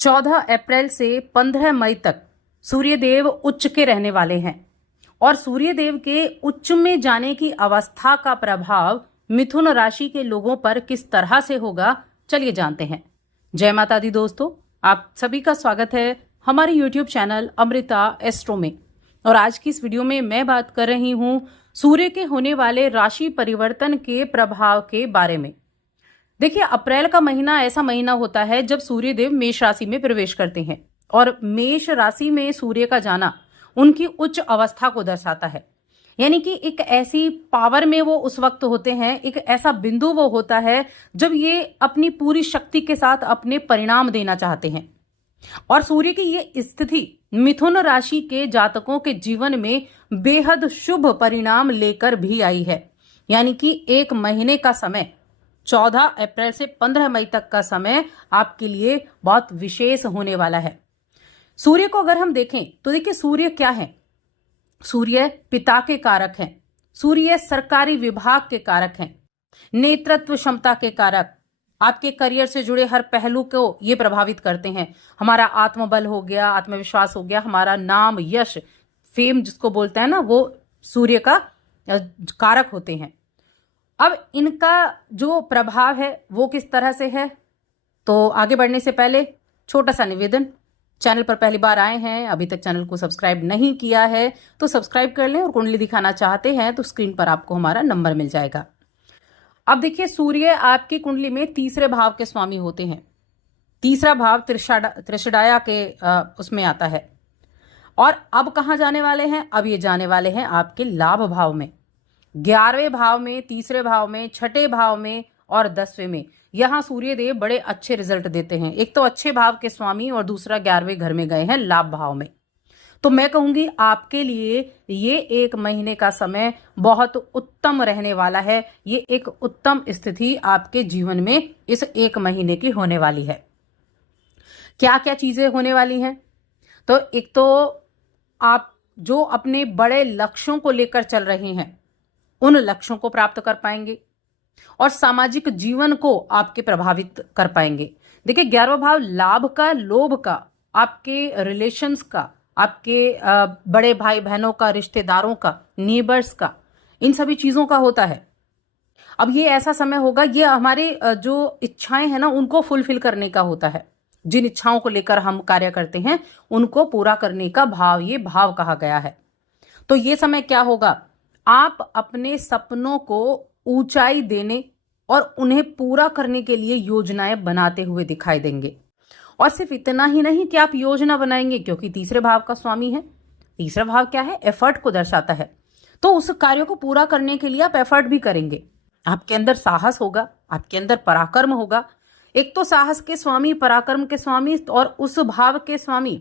14 अप्रैल से 15 मई तक सूर्यदेव उच्च के रहने वाले हैं और सूर्यदेव के उच्च में जाने की अवस्था का प्रभाव मिथुन राशि के लोगों पर किस तरह से होगा, चलिए जानते हैं। जय माता दी दोस्तों, आप सभी का स्वागत है हमारे YouTube चैनल अमृता एस्ट्रो में। और आज की इस वीडियो में मैं बात कर रही हूं सूर्य के होने वाले राशि परिवर्तन के प्रभाव के बारे में। देखिए, अप्रैल का महीना ऐसा महीना होता है जब सूर्यदेव मेष राशि में प्रवेश करते हैं और मेष राशि में सूर्य का जाना उनकी उच्च अवस्था को दर्शाता है। यानी कि एक ऐसी पावर में वो उस वक्त होते हैं, एक ऐसा बिंदु वो होता है जब ये अपनी पूरी शक्ति के साथ अपने परिणाम देना चाहते हैं। और सूर्य की ये स्थिति मिथुन राशि के जातकों के जीवन में बेहद शुभ परिणाम लेकर भी आई है। यानी कि एक महीने का समय, 14 अप्रैल से 15 मई तक का समय आपके लिए बहुत विशेष होने वाला है। सूर्य को अगर हम देखें तो देखिए, सूर्य क्या है? सूर्य पिता के कारक हैं, सूर्य सरकारी विभाग के कारक हैं, नेतृत्व क्षमता के कारक, आपके करियर से जुड़े हर पहलू को ये प्रभावित करते हैं। हमारा आत्मबल हो गया, आत्मविश्वास हो गया, हमारा नाम, यश, फेम जिसको बोलते हैं ना, वो सूर्य का कारक होते हैं। अब इनका जो प्रभाव है वो किस तरह से है, तो आगे बढ़ने से पहले छोटा सा निवेदन, चैनल पर पहली बार आए हैं, अभी तक चैनल को सब्सक्राइब नहीं किया है तो सब्सक्राइब कर लें, और कुंडली दिखाना चाहते हैं तो स्क्रीन पर आपको हमारा नंबर मिल जाएगा। अब देखिए, सूर्य आपकी कुंडली में तीसरे भाव के स्वामी होते हैं। तीसरा भाव त्रिषडाया के उसमें आता है। और अब कहाँ जाने वाले हैं? अब ये जाने वाले हैं आपके लाभ भाव में, 11वें भाव में, तीसरे भाव में, छठे भाव में और 10वें में। यहाँ सूर्यदेव बड़े अच्छे रिजल्ट देते हैं। एक तो अच्छे भाव के स्वामी और दूसरा 11वें घर में गए हैं, लाभ भाव में। तो मैं कहूंगी आपके लिए ये एक महीने का समय बहुत उत्तम रहने वाला है। ये एक उत्तम स्थिति आपके जीवन में इस एक महीने की होने वाली है। क्या क्या चीजें होने वाली हैं? तो एक तो आप जो अपने बड़े लक्ष्यों को लेकर चल रहे हैं उन लक्ष्यों को प्राप्त कर पाएंगे और सामाजिक जीवन को आपके प्रभावित कर पाएंगे। देखिए, 11वां भाव लाभ का, लोभ का, आपके रिलेशंस का, आपके बड़े भाई बहनों का, रिश्तेदारों का, नेबर्स का, इन सभी चीजों का होता है। अब ये ऐसा समय होगा, ये हमारे जो इच्छाएं हैं ना उनको फुलफिल करने का होता है। जिन इच्छाओं को लेकर हम कार्य करते हैं उनको पूरा करने का भाव, ये भाव कहा गया है। तो ये समय क्या होगा, आप अपने सपनों को ऊंचाई देने और उन्हें पूरा करने के लिए योजनाएं बनाते हुए दिखाई देंगे। और सिर्फ इतना ही नहीं कि आप योजना बनाएंगे, क्योंकि तीसरे भाव का स्वामी है। तीसरा भाव क्या है? एफर्ट को दर्शाता है। तो उस कार्य को पूरा करने के लिए आप एफर्ट भी करेंगे। आपके अंदर साहस होगा, आपके अंदर पराक्रम होगा। एक तो साहस के स्वामी, पराक्रम के स्वामी और उस भाव के स्वामी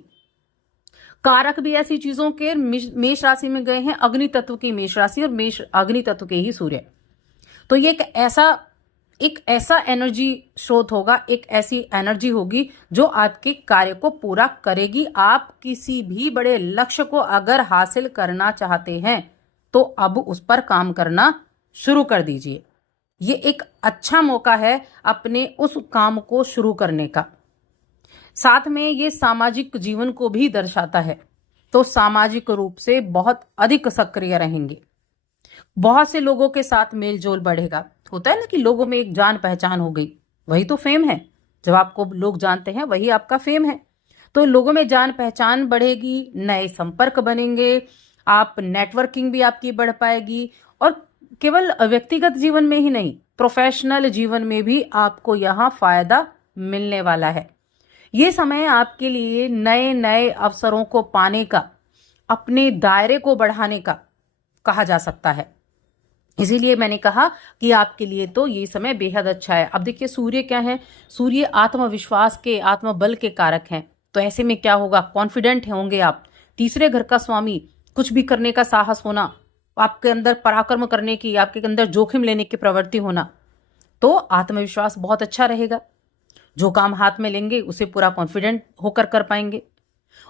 कारक भी ऐसी चीजों के मेष राशि में गए हैं, अग्नि तत्व की मेष राशि और मेष अग्नि तत्व के ही सूर्य। तो ये एक ऐसा एनर्जी स्रोत होगा, एक ऐसी एनर्जी होगी जो आपके कार्य को पूरा करेगी। आप किसी भी बड़े लक्ष्य को अगर हासिल करना चाहते हैं तो अब उस पर काम करना शुरू कर दीजिए। ये एक अच्छा मौका है अपने उस काम को शुरू करने का। साथ में ये सामाजिक जीवन को भी दर्शाता है, तो सामाजिक रूप से बहुत अधिक सक्रिय रहेंगे। बहुत से लोगों के साथ मेल जोल बढ़ेगा। होता है ना कि लोगों में एक जान पहचान हो गई, वही तो फेम है। जब आपको लोग जानते हैं वही आपका फेम है। तो लोगों में जान पहचान बढ़ेगी, नए संपर्क बनेंगे, आप नेटवर्किंग भी आपकी बढ़ पाएगी। और केवल व्यक्तिगत जीवन में ही नहीं, प्रोफेशनल जीवन में भी आपको यहाँ फायदा मिलने वाला है। ये समय आपके लिए नए नए अवसरों को पाने का, अपने दायरे को बढ़ाने का कहा जा सकता है। इसीलिए मैंने कहा कि आपके लिए तो ये समय बेहद अच्छा है। अब देखिए, सूर्य क्या है? सूर्य आत्मविश्वास के, आत्मबल के कारक हैं। तो ऐसे में क्या होगा, कॉन्फिडेंट होंगे आप। तीसरे घर का स्वामी, कुछ भी करने का साहस होना, आपके अंदर पराक्रम करने की, आपके अंदर जोखिम लेने की प्रवृत्ति होना, तो आत्मविश्वास बहुत अच्छा रहेगा। जो काम हाथ में लेंगे उसे पूरा कॉन्फिडेंट होकर कर पाएंगे।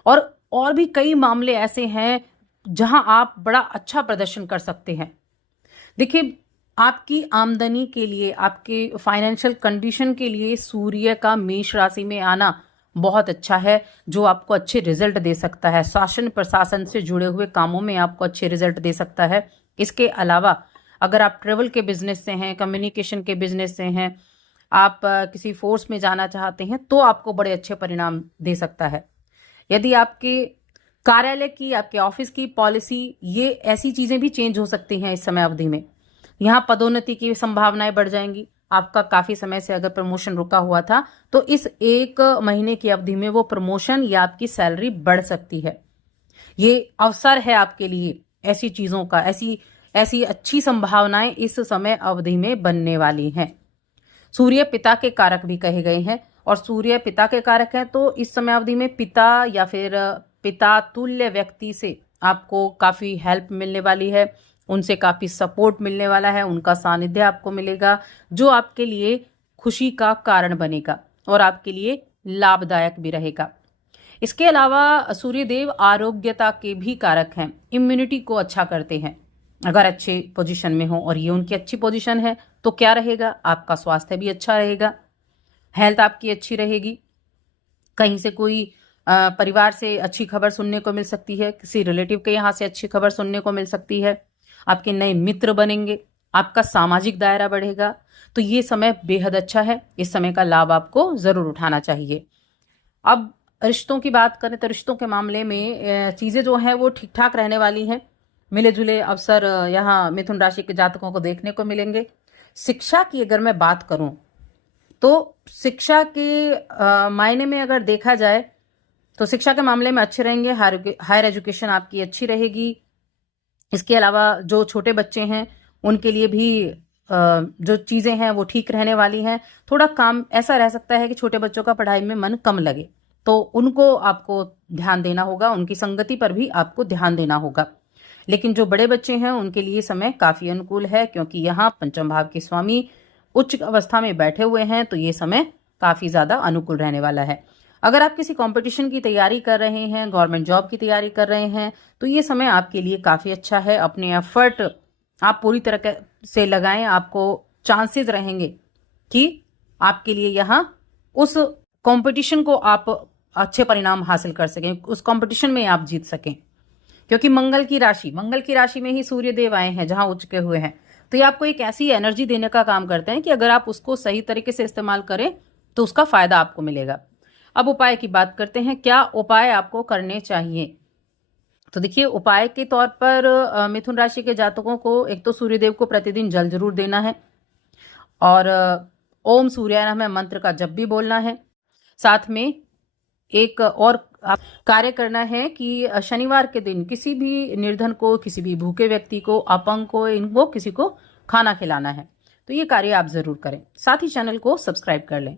और भी कई मामले ऐसे हैं जहां आप बड़ा अच्छा प्रदर्शन कर सकते हैं। देखिए, आपकी आमदनी के लिए, आपके फाइनेंशियल कंडीशन के लिए सूर्य का मेष राशि में आना बहुत अच्छा है, जो आपको अच्छे रिजल्ट दे सकता है। शासन प्रशासन से जुड़े हुए कामों में आपको अच्छे रिजल्ट दे सकता है। इसके अलावा अगर आप ट्रेवल के बिजनेस से हैं, कम्युनिकेशन के बिजनेस से हैं, आप किसी फोर्स में जाना चाहते हैं, तो आपको बड़े अच्छे परिणाम दे सकता है। यदि आपके कार्यालय की, आपके ऑफिस की पॉलिसी, ये ऐसी चीजें भी चेंज हो सकती हैं इस समय अवधि में। यहाँ पदोन्नति की संभावनाएं बढ़ जाएंगी। आपका काफी समय से अगर प्रमोशन रुका हुआ था तो इस 1 महीने की अवधि में वो प्रमोशन या आपकी सैलरी बढ़ सकती है। ये अवसर है आपके लिए ऐसी चीजों का, ऐसी अच्छी संभावनाएं इस समय अवधि में बनने वाली हैं। सूर्य पिता के कारक भी कहे गए हैं, और सूर्य पिता के कारक हैं, तो इस समय अवधि में पिता या फिर पिता तुल्य व्यक्ति से आपको काफी हेल्प मिलने वाली है, उनसे काफी सपोर्ट मिलने वाला है, उनका सानिध्य आपको मिलेगा, जो आपके लिए खुशी का कारण बनेगा और आपके लिए लाभदायक भी रहेगा। इसके अलावा सूर्यदेव आरोग्यता के भी कारक हैं, इम्यूनिटी को अच्छा करते हैं। अगर अच्छे पोजीशन में हो और ये उनकी अच्छी पोजीशन है तो क्या रहेगा, आपका स्वास्थ्य भी अच्छा रहेगा, हेल्थ आपकी अच्छी रहेगी। कहीं से कोई परिवार से अच्छी खबर सुनने को मिल सकती है, किसी रिलेटिव के यहाँ से अच्छी खबर सुनने को मिल सकती है, आपके नए मित्र बनेंगे, आपका सामाजिक दायरा बढ़ेगा। तो ये समय बेहद अच्छा है, इस समय का लाभ आपको जरूर उठाना चाहिए। अब रिश्तों की बात करें तो रिश्तों के मामले में चीजें जो हैं वो ठीक ठाक रहने वाली हैं। मिले जुले अवसर यहाँ मिथुन राशि के जातकों को देखने को मिलेंगे। शिक्षा की अगर मैं बात करूं तो शिक्षा के मायने में अगर देखा जाए तो शिक्षा के मामले में अच्छे रहेंगे। हायर एजुकेशन आपकी अच्छी रहेगी। इसके अलावा जो छोटे बच्चे हैं उनके लिए भी जो चीजें हैं वो ठीक रहने वाली हैं। थोड़ा काम ऐसा रह सकता है कि छोटे बच्चों का पढ़ाई में मन कम लगे, तो उनको आपको ध्यान देना होगा, उनकी संगति पर भी आपको ध्यान देना होगा। लेकिन जो बड़े बच्चे हैं उनके लिए समय काफी अनुकूल है, क्योंकि यहाँ पंचम भाव के स्वामी उच्च अवस्था में बैठे हुए हैं, तो ये समय काफी ज्यादा अनुकूल रहने वाला है। अगर आप किसी कंपटीशन की तैयारी कर रहे हैं, गवर्नमेंट जॉब की तैयारी कर रहे हैं, तो ये समय आपके लिए काफी अच्छा है। अपने एफर्ट आप पूरी तरह से लगाएं, आपको चांसेस रहेंगे कि आपके लिए यहाँ उस कंपटीशन को आप अच्छे परिणाम हासिल कर सकें, उस कंपटीशन में आप जीत सकें, क्योंकि मंगल की राशि में ही सूर्य देव आए हैं जहां उच्च के हुए हैं। तो ये आपको एक ऐसी एनर्जी देने का काम करते हैं कि अगर आप उसको सही तरीके से इस्तेमाल करें तो उसका फायदा आपको मिलेगा। अब उपाय की बात करते हैं, क्या उपाय आपको करने चाहिए। तो देखिए, उपाय के तौर पर मिथुन राशि के जातकों को एक तो सूर्यदेव को प्रतिदिन जल जरूर देना है, और ओम सूर्याय नमः मंत्र का जप भी बोलना है। साथ में एक और कार्य करना है कि शनिवार के दिन किसी भी निर्धन को, किसी भी भूखे व्यक्ति को, अपंग को, इनको किसी को खाना खिलाना है। तो ये कार्य आप जरूर करें। साथ ही चैनल को सब्सक्राइब कर लें।